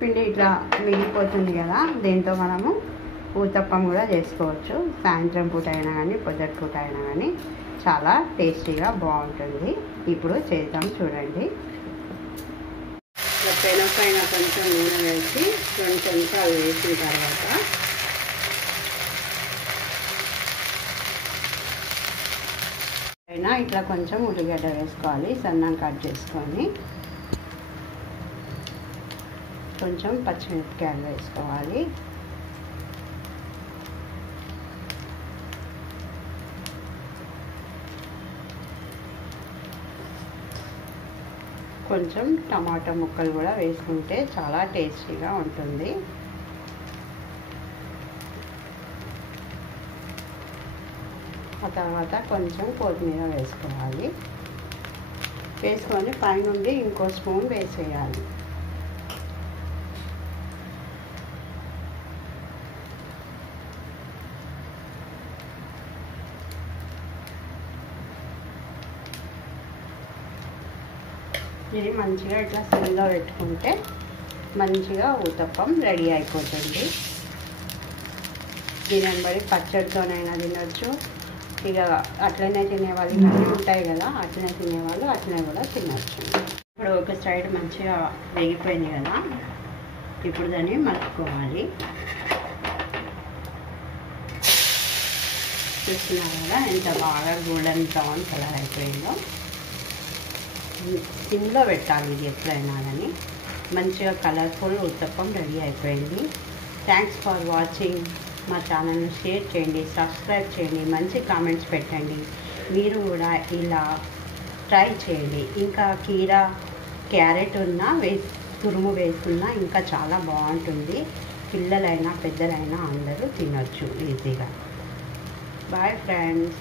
పిండి ఇట్లా మిగిలిపోతుంది కదా, దీంతో మనము ఊతప్పం కూడా చేసుకోవచ్చు. సాయంత్రం పూట అయినా కానీ పొద్దుటి పూట అయినా కానీ చాలా టేస్టీగా బాగుంటుంది. ఇప్పుడు చేద్దాం చూడండి. పెనం పైన కొంచెం నూనె వేసి 2 చెంచాలు వేసిన తర్వాత పైన ఇట్లా కొంచెం ఉల్లిగడ్డ వేసుకోవాలి, సన్నం కట్ చేసుకొని. కొంచెం పచ్చిమిరపకాయలు వేసుకోవాలి. కొంచెం టమాటా ముక్కలు కూడా వేసుకుంటే చాలా టేస్టీగా ఉంటుంది. ఆ తర్వాత కొంచెం కొత్తిమీర వేసుకోవాలి. వేసుకొని పైనుండి ఇంకో స్పూన్ వేసేయాలి. ఇది మంచిగా ఇట్లా సిమ్లో పెట్టుకుంటే మంచిగా ఊతప్పం రెడీ అయిపోతుంది. దీనిని బట్టి పచ్చడితోనైనా తినొచ్చు. ఇక అట్లనే తినేవాళ్ళు ఇవన్నీ ఉంటాయి కదా, అట్లనే తినేవాళ్ళు అట్లనే కూడా తినొచ్చు. ఇప్పుడు ఒక సైడ్ మంచిగా వేగిపోయింది కదా, ఇప్పుడు దాన్ని మలుపుకోవాలి. చూస్తున్నారు కదా ఎంత బాగా గోల్డెన్ బ్రౌన్ కలర్ అయిపోయిందో. సిమ్లో పెట్టాలి ఇది ఎప్పుడైనా కానీ. మంచిగా కలర్ఫుల్ ఉత్తప్పం రెడీ అయిపోయింది. Thanks for watching. మా ఛానల్ని షేర్ చేయండి, సబ్స్క్రైబ్ చేయండి, మంచి కామెంట్స్ పెట్టండి. మీరు కూడా ఇలా ట్రై చేయండి. ఇంకా కీరా క్యారెట్ ఉన్నా తురుము వేసుకున్నా ఇంకా చాలా బాగుంటుంది. పిల్లలైనా పెద్దలైనా అందరూ తినొచ్చు ఈజీగా. Bye friends.